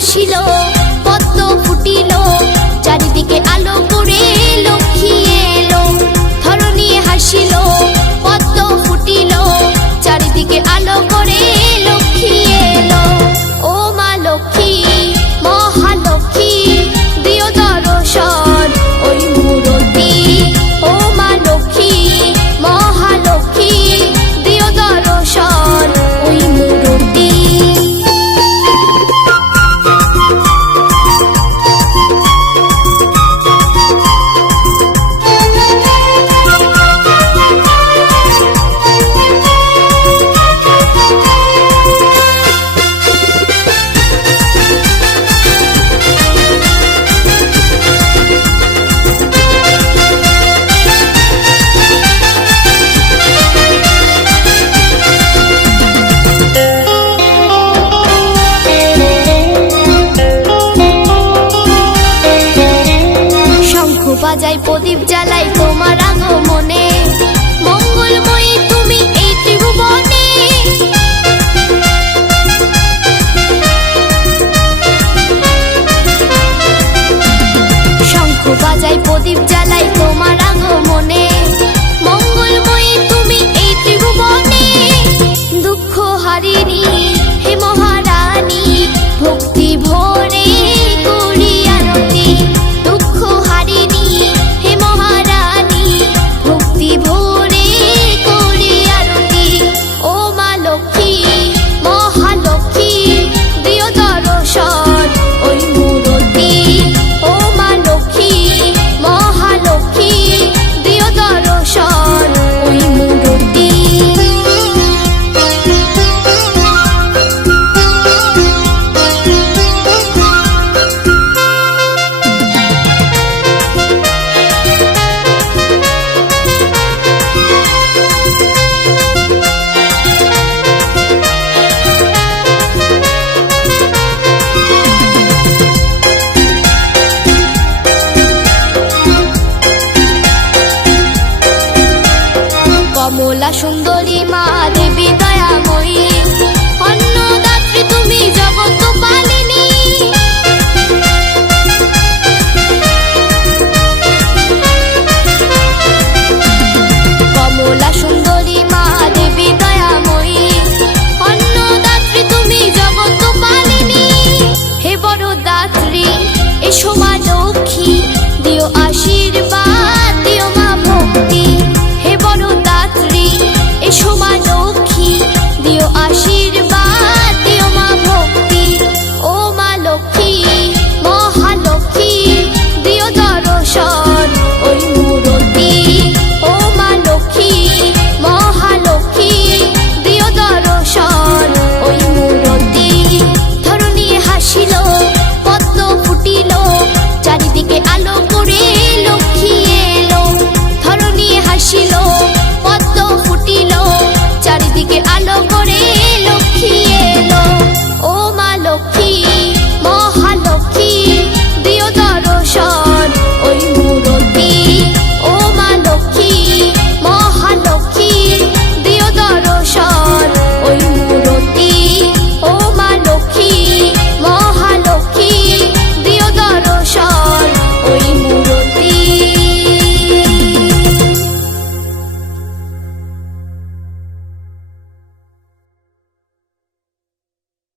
হাসিল, পদ্ম ফুটিল, চারিদিকে আলো করে লক্ষ্মী এলো। ধরণী হাসিল, পদ্ম ফুটিল, চারিদিকে আলো করে লক্ষ্মী এলো। ও মা লক্ষ্মী, মহালক্ষ্মী, দিও দর্শন ওই মূরতি। ও মা লক্ষ্মী, মহালক্ষ্মী, দিও দর্শন ওই মূরতি। বাজাই প্রদীপ জ্বালাই তোমার আগমনে, মঙ্গলময়ী তুমি এই ত্রিভুবনে। শঙ্খ বাজাই প্রদীপ জ্বালাই তোমার